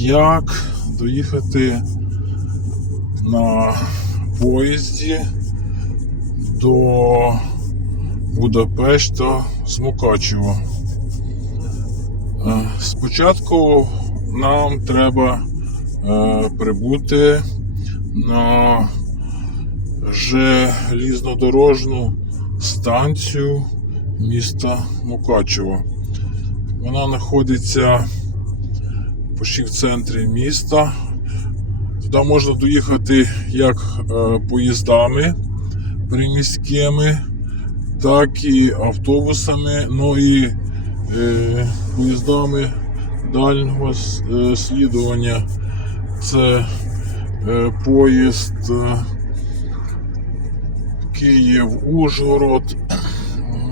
як доїхати на поїзді до Будапешта з Мукачева. Е, Спочатку нам треба е, прибути на желізнодорожну станцію міста Мукачево. Вона знаходиться почти в центрі міста. Туди можна доїхати як е, поїздами приміськими, так і автобусами, ну і е, поїздами дальнього е, слідування. Це поїзд е, Київ-Ужгород.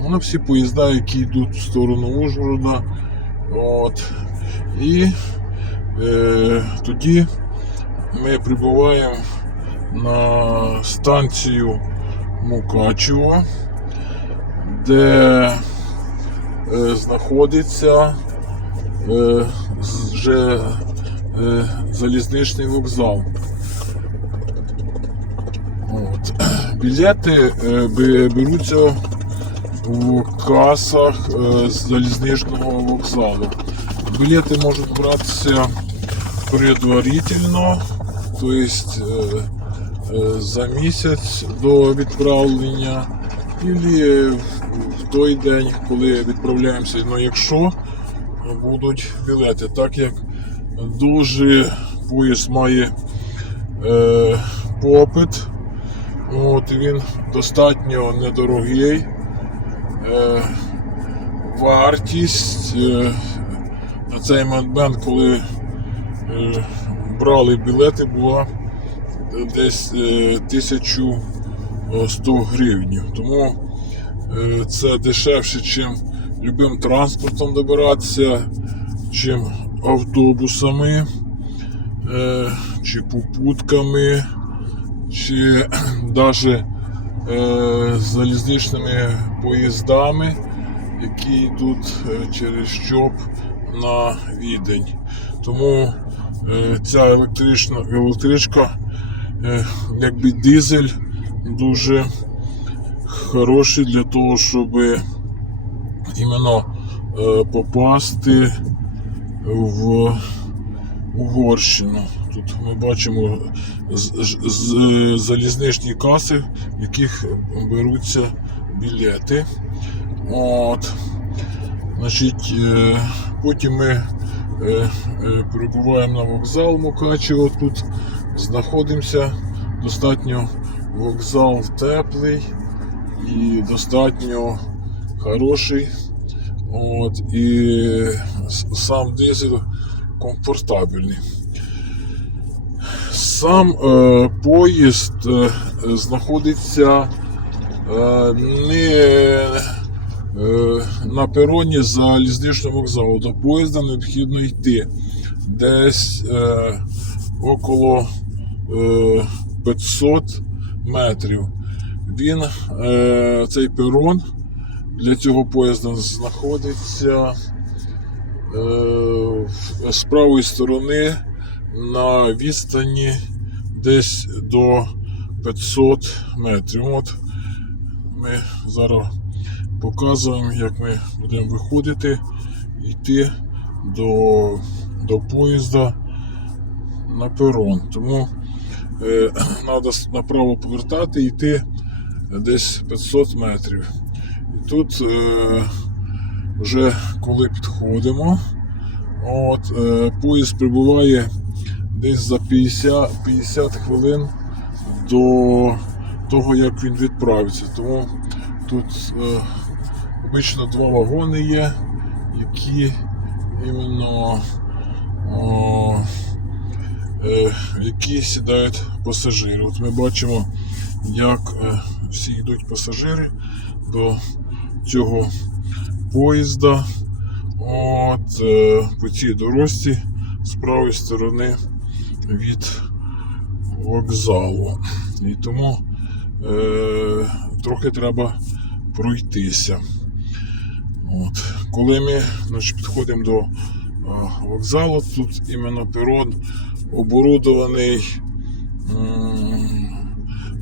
Ну, всі поїзда, які йдуть в сторону Ужгорода. От. І тоді ми прибуваємо на станцію Мукачево, де е, знаходиться е, вже е, залізничний вокзал. От. Білети е, беруться в касах е, залізничного вокзалу. Білети можуть братися предварительно, тобто е, е, за місяць до відправлення, або в той день, коли відправляємося. Ну, якщо будуть білети, так як дуже поїзд має е, попит, от, він достатньо недорогий. Е, вартість е, на цей момент, коли брали білети, була десь е, 1100 гривень. Тому е, це дешевше, чим любим транспортом добиратися, чим автобусами, е, чи попутками, чи навіть е, залізничними поїздами, які йдуть е, через Чоп на Відень. Тому е, ця електрична електричка, е, якби дизель, дуже хороший для того, щоб іменно е, попасти в Угорщину. Тут ми бачимо залізничні каси, в яких беруться білети. От. Значить, потім ми е, е, прибуваємо на вокзал Мукачево. Тут знаходимося. Достатньо вокзал теплий і достатньо хороший. От, і сам дизель комфортабельний. Сам е, поїзд е, знаходиться е, не на пероні залізничного вокзалу. До поїзда необхідно йти десь е, около е, 500 метрів. Він, е, цей перон для цього поїзда знаходиться е, з правої сторони на відстані десь до 500 метрів. От ми зараз показуємо, як ми будемо виходити, йти до, до поїзда на перон. Тому е, треба направо повертати і йти десь 500 метрів. І тут е, вже коли підходимо, от, е, поїзд прибуває десь за 50, 50 хвилин до того, як він відправиться. Тому тут е, обично два вагони є, які іменно о, е, які сідають пасажири. От ми бачимо, як е, всі йдуть пасажири до цього поїзда. От, е, по цій дорожці з правої сторони від вокзалу. І тому е, трохи треба пройтися. От. Коли ми значить, підходимо до вокзалу. Тут іменно перон оборудований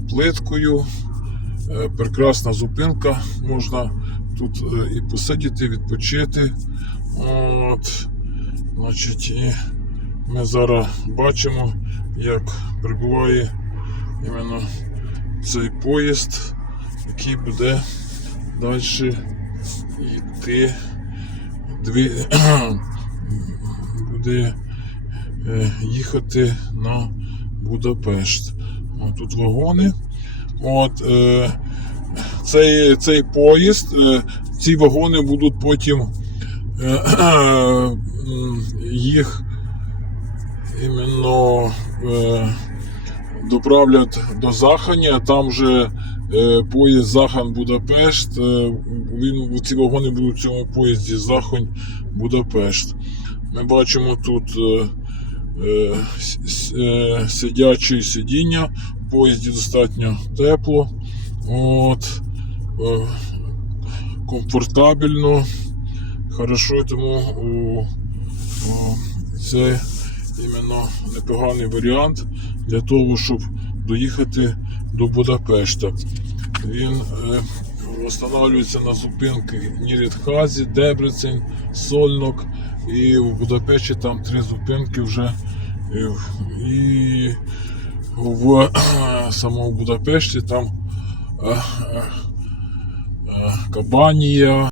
плиткою. Е, Прекрасна зупинка. Можна тут е, і посидіти, відпочити. От. Значить, і ми зараз бачимо, як прибуває іменно цей поїзд, який буде далі йти. Дві, буде е, їхати на Будапешт. От тут вагони. От, е, цей, цей поїзд, е, ці вагони будуть потім е, їх іменно доправлять до Захані, а там вже е, поїзд Захан Будапешт. Е, він, ці вагони будуть в цьому поїзді Захань Будапешт. Ми бачимо тут е, е, с- с- е, сидячі сидіння. В поїзді достатньо тепло. От, комфортабельно. Хорошо, тому о, о, це іменно непоганий варіант для того, щоб доїхати до Будапешта. Він е, встановлюється на зупинки Нірідхазі, Дебрецен, Сольнок. І в Будапешті там три зупинки вже. І, в- і в е, самому Будапешті там е, е, е, Кабанія.